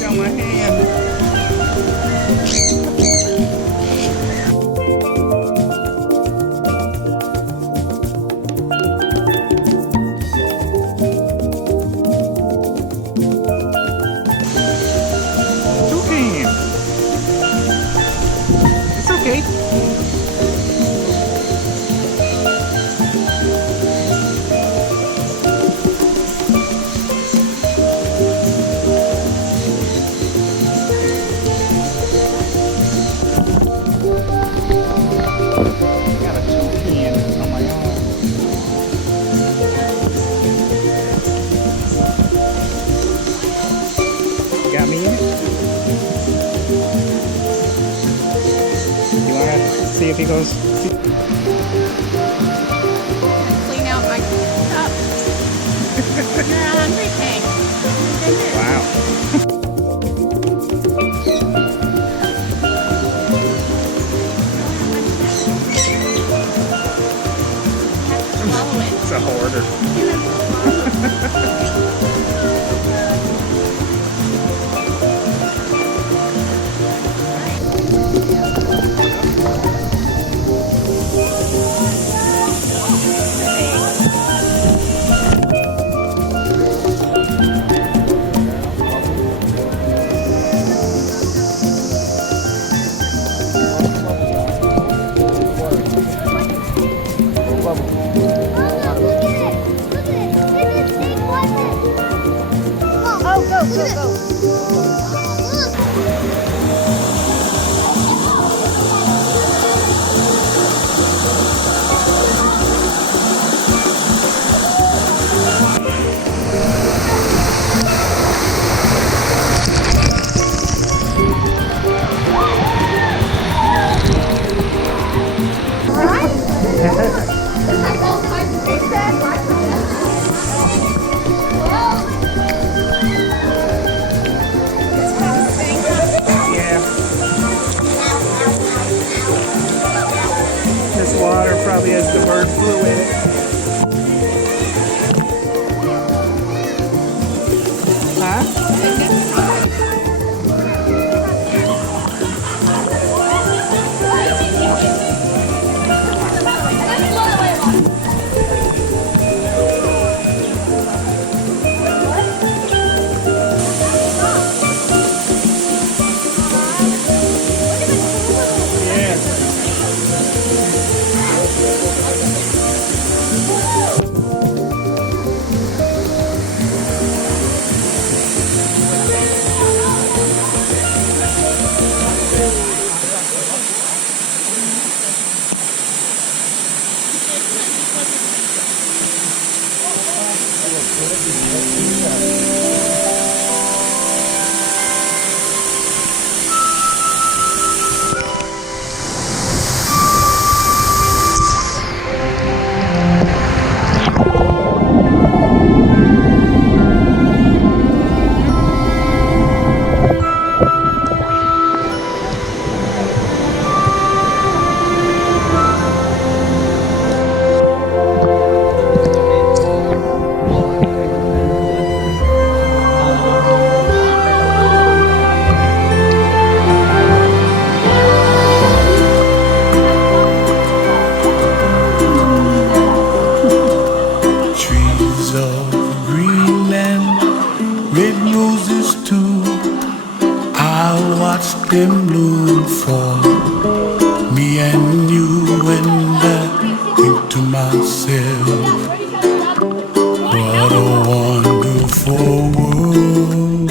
Got my hand. Toucan. It's okay. Got me in it? You wanna see if he goes? Clean out my cup. You're a hungry pig. Wow. Swallow it. It's a hoarder. This water probably has the bird flu in it. Huh? Them bloom for me and you, and I think to myself, what a wonderful world.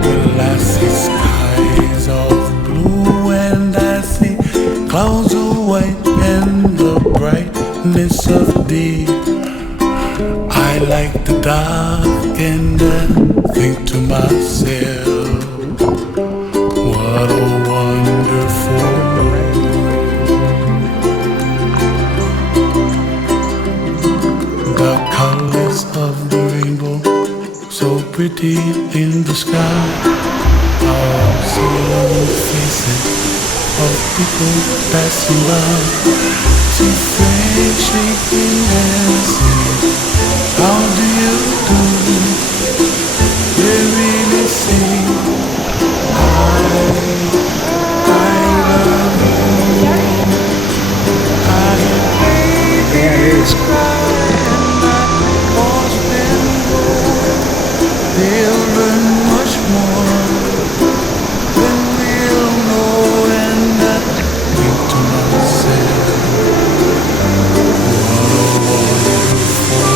Well, I see skies of blue and I see clouds of white and the brightness of day. I like the dark and I think to myself, what a pretty in the sky. Also on the faces of people passing by. See friends shaking hands, singing, how do you do? They really sing, I love you. I hear babies cry and I watch them grow. They'll learn much more than we'll know, and I think to myself, what a wonderful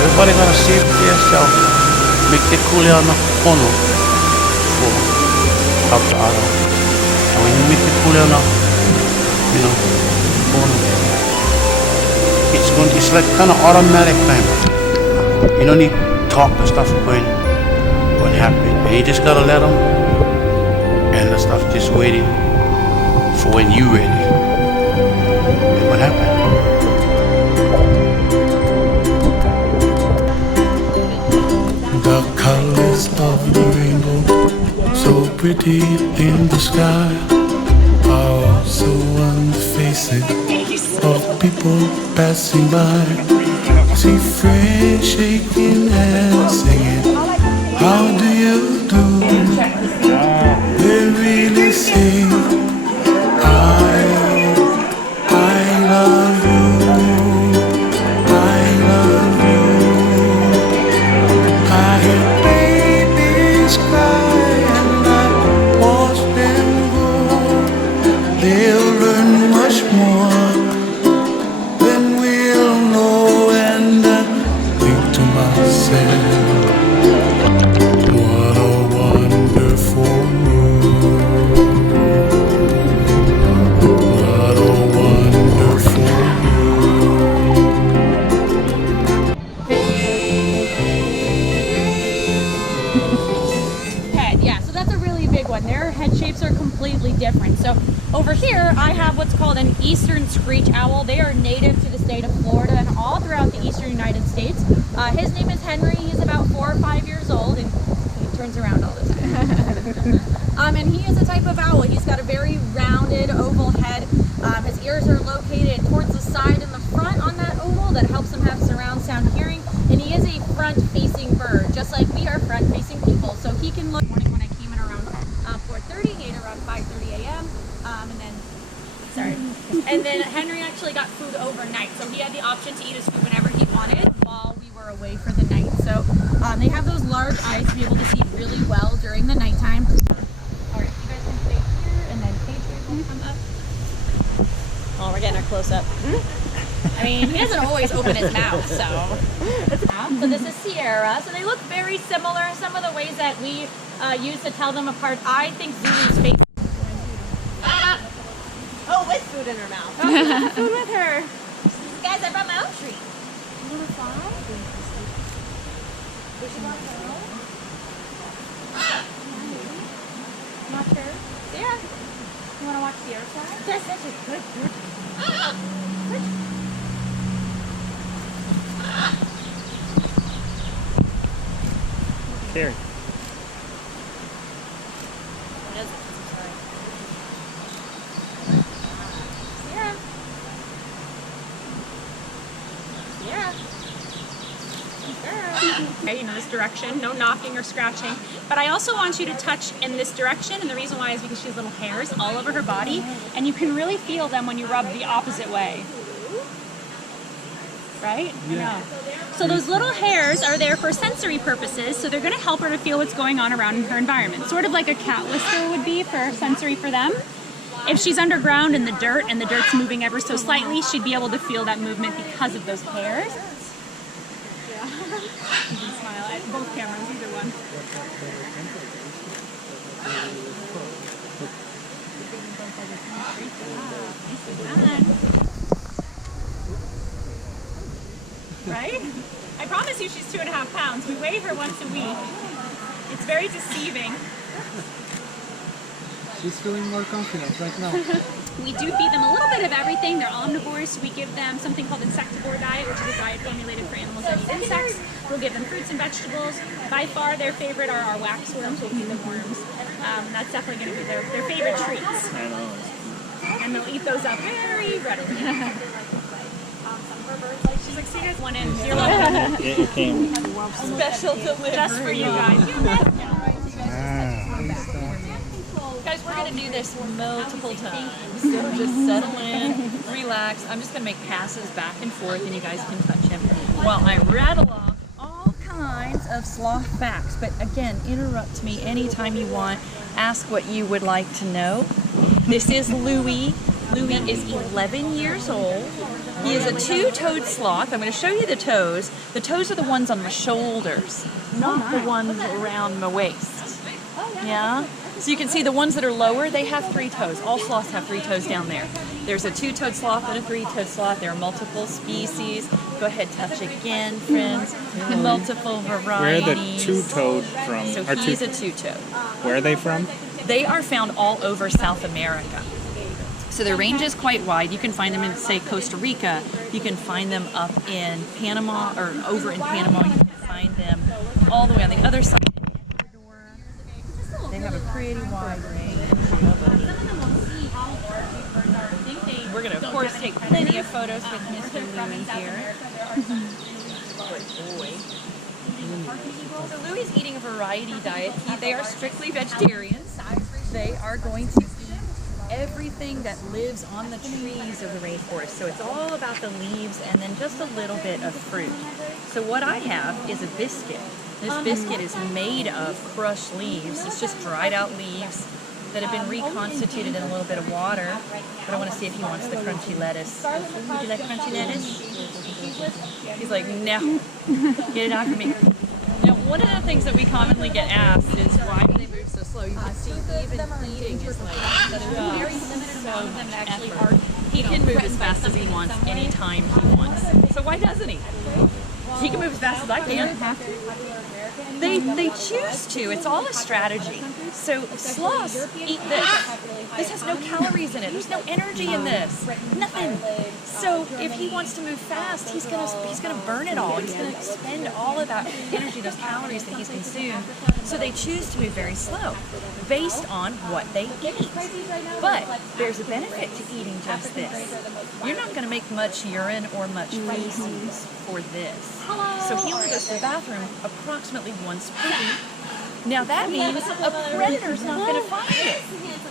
everybody gotta see it for yourself. Make the cooler on the funnel for up the other. And when you make the cooler on the, funnel, it's like kind of automatic thing. You don't need to talk the stuff going happen. And you just gotta let them, and the stuff just waiting for when you ready. And what happened? The colors of the rainbow, so pretty in the sky, are also on the faces of people passing by. See friends shaking hands, singing, how do you do? They really sing, I love you, I love you. I hear babies cry and I watch them grow. They'll learn much more than we'll know, and I think to myself, what a wonderful world. What a wonderful world. Head, yeah, so that's a really big one. Their head shapes are completely different. So over here I have what's called an eastern screech owl. They are native to the state of Florida and all throughout the eastern United States. His name is Henry. He's about 4 or 5 years old and he turns around all the time. And he is a type of owl. He's got a very rounded oval head. His ears are located towards the side and the front on that oval that helps him have surround sound hearing. And he is a front-facing bird, just like we are front-facing people. So he can look. Morning when I came in around 4:30, he ate around 5:30 a.m. And then Henry actually got food overnight, so he had the option to eat his food whenever he wanted while we were away for the night. So they have those large eyes to be able to see really well during the nighttime. All right, you guys can stay here, and then Patriot will come up. Oh, we're getting a close-up. I mean, he doesn't always open his mouth, so. So this is Sierra. So they look very similar. Some of the ways that we use to tell them apart. I think Zulu's face. Oh, with food in her mouth. Oh, she has food with her. Guys, I brought my own treat. You want to fly? Does she want to go? Not sure. Sierra, you want to watch Sierra fly? That's such a good bird. Here. What is it? Sorry. Sierra. Sierra. Girl. Okay, you know this direction, no knocking or scratching. But I also want you to touch in this direction, and the reason why is because she has little hairs all over her body, and you can really feel them when you rub the opposite way. Right? Yeah. So those little hairs are there for sensory purposes, so they're going to help her to feel what's going on around in her environment. Sort of like a cat whisker would be for sensory for them. If she's underground in the dirt and the dirt's moving ever so slightly, she'd be able to feel that movement because of those hairs. Yeah. You can smile at both cameras, either one. Right? I promise you she's 2.5 pounds. We weigh her once a week. It's very deceiving. He's feeling more confident right now. We do feed them a little bit of everything. They're omnivores, so we give them something called insectivore diet, which is a diet formulated for animals that eat insects. We'll give them fruits and vegetables. By far, their favorite are our waxworms. We'll feed them worms. That's definitely going to be their favorite treats. I know. And they'll eat those up very readily. She's like, see you guys one in. You're welcome. It came. Special delivery. Just for you guys. Guys, we're going to do this multiple times. So just settle in, relax. I'm just going to make passes back and forth and you guys can touch him while I rattle off all kinds of sloth facts. But again, interrupt me anytime you want. Ask what you would like to know. This is Louie. Louie is 11 years old. He is a two-toed sloth. I'm going to show you the toes. The toes are the ones on my shoulders, not the ones around my waist. Yeah? So you can see the ones that are lower, they have 3 toes. All sloths have 3 toes down there. There's a two-toed sloth and a three-toed sloth. There are multiple species. Go ahead, touch again, friends. Multiple varieties. Where are the two-toed from? So he's a two-toed. Where are they from? They are found all over South America. So their range is quite wide. You can find them in, say, Costa Rica. You can find them up in Panama, or over in Panama. You can find them all the way on the other side. They have a pretty wide range. We're going to, of course, take plenty of photos with Mr. Louie here. Good boy. So Louie's eating a variety diet. They are strictly vegetarians. They are going to eat everything that lives on the trees of the rainforest. So it's all about the leaves and then just a little bit of fruit. So what I have is a biscuit. This biscuit is made of crushed leaves. It's just dried out leaves that have been reconstituted in a little bit of water. But I want to see if he wants the crunchy lettuce. Would you like crunchy lettuce? He's like, no. Get it out for me. Now, one of the things that we commonly get asked is why do they move so slow? You can see even eating is like very limited amount of them actually are. He can move as fast as he wants anytime he wants. So why doesn't he? He can move as fast as I can. They choose to. It's all a strategy. So sloths eat this. This has no calories in it. There's no energy in this. Nothing. So if he wants to move fast, he's gonna burn it all. He's gonna expend all of that energy, those calories that he's consumed. So they choose to move very slow, based on what they eat. But there's a benefit to eating just this. You're not gonna make much urine or much feces for this. So he only goes to the bathroom approximately once per week. Now that means a predator's not going to find it.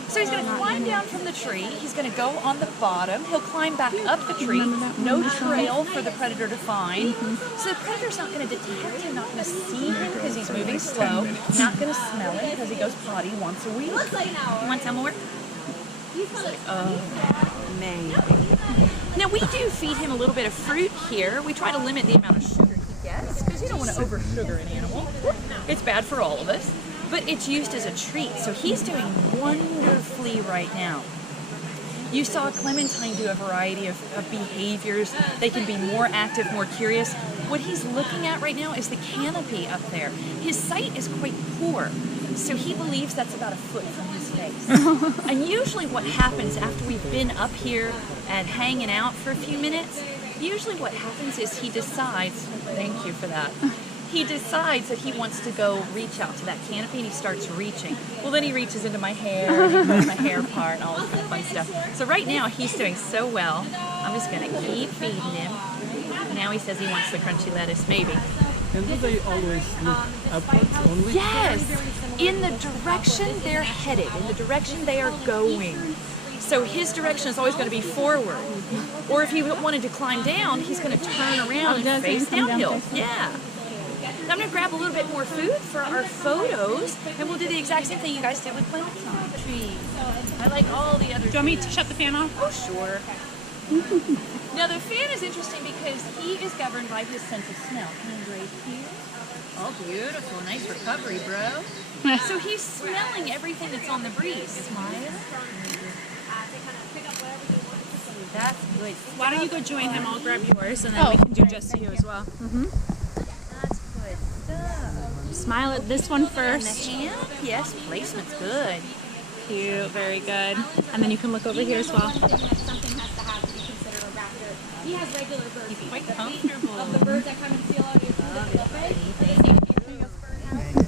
So he's going to climb down from the tree. He's going to go on the bottom. He'll climb back up the tree. No trail for the predator to find. So the predator's not going to detect him, not going to see him because he's moving slow. Not going to smell him because he goes potty once a week. You want some more? He's like, oh, maybe. Now we do feed him a little bit of fruit here. We try to limit the amount of sugar he gets because you don't want to over sugar an animal. It's bad for all of us, but it's used as a treat. So he's doing wonderfully right now. You saw Clementine do a variety of behaviors. They can be more active, more curious. What he's looking at right now is the canopy up there. His sight is quite poor, so he believes that's about a foot from his face. And usually what happens after we've been up here and hanging out for a few minutes, usually what happens is he decides, thank you for that, he decides that he wants to go reach out to that canopy and he starts reaching. Well, then he reaches into my hair, and he pulls my hair apart and all this fun stuff. So right now he's doing so well. I'm just going to keep feeding him. Now he says he wants the crunchy lettuce, maybe. And do they always look upwards only? Yes! In the direction they're headed, in the direction they are going. So his direction is always going to be forward. Or if he wanted to climb down, he's going to turn around and face downhill. Yeah. I'm going to grab a little bit more food for our photos, and we'll do the exact same thing you guys did with Clementine. Trees. I like all the other. Do you want me to shut the fan off? Oh, sure. Now the fan is interesting because he is governed by his sense of smell. Can you right here? Oh, beautiful. Nice recovery, bro. So he's smelling everything that's on the breeze. Smile. That's good. Why don't you go join him? I'll grab yours, and then we can do just you as well. That's good stuff. Smile at this one first. And the hand? Yes, placement's good. cute. Very good. And then you can look over here as well. One thing that something has to have to be considered a raptor. He has regular bird feed. quite The feet comfortable. of the birds that come and steal out of your food at the buffet are the same feet as birdhouse.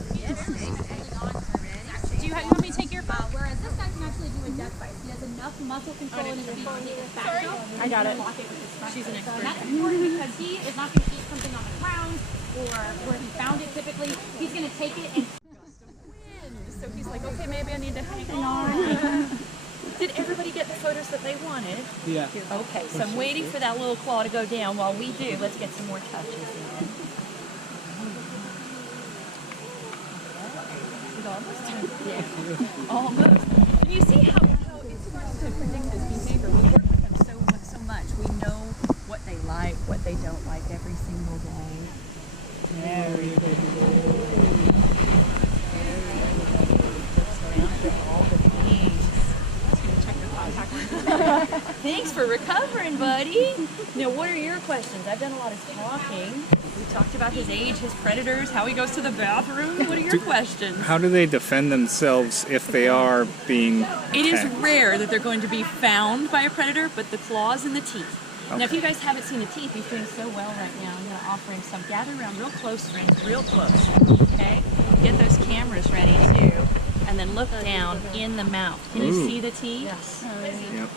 Do you want me to take your phone? Whereas this guy can actually do a death bite. He has enough muscle control in his feet to take his back out. I got it. Lock it with his front She's an foot. So expert. that's important because he is not going to eat something on the ground or where he found it typically. He's going to take it and So he's like, okay, maybe I need to hang on. Did everybody get the photos that they wanted? Yeah. Okay, so I'm waiting for that little claw to go down. While we do, let's get some more touches in. Yeah, almost. And you see how it's hard to predict his behavior. We work with them so much. We know what they like, what they don't like every single day. Very good. All the bees. Check your contact. Thanks for recovering, buddy. Now, what are your questions? I've done a lot of talking. We talked about his age, his predators, how he goes to the bathroom. What are your questions? How do they defend themselves if they are being It is attacked? rare that they're going to be found by a predator, but the claws and the teeth. Now, if you guys haven't seen the teeth, he's doing so well right now. I'm going to offer him some. Gather around real close, friends, real close. Okay? Get those cameras ready, too. And then look down in the mouth. Can you see the teeth? Yes. Yep.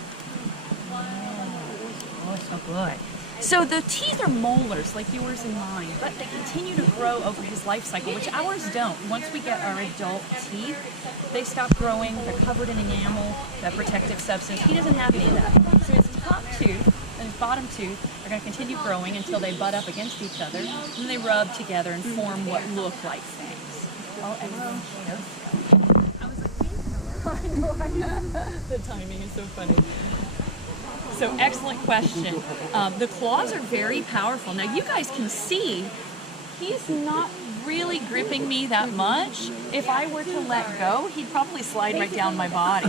Oh, so good. So the teeth are molars, like yours and mine, but they continue to grow over his life cycle, which ours don't. Once we get our adult teeth, they stop growing. They're covered in enamel, that protective substance. He doesn't have any of that. So his top tooth and his bottom tooth are going to continue growing until they butt up against each other, and they rub together and form what look like fangs. Oh, everything shows. The timing is so funny. So excellent question. The claws are very powerful. Now you guys can see he's not really gripping me that much. If I were to let go, he'd probably slide right down my body.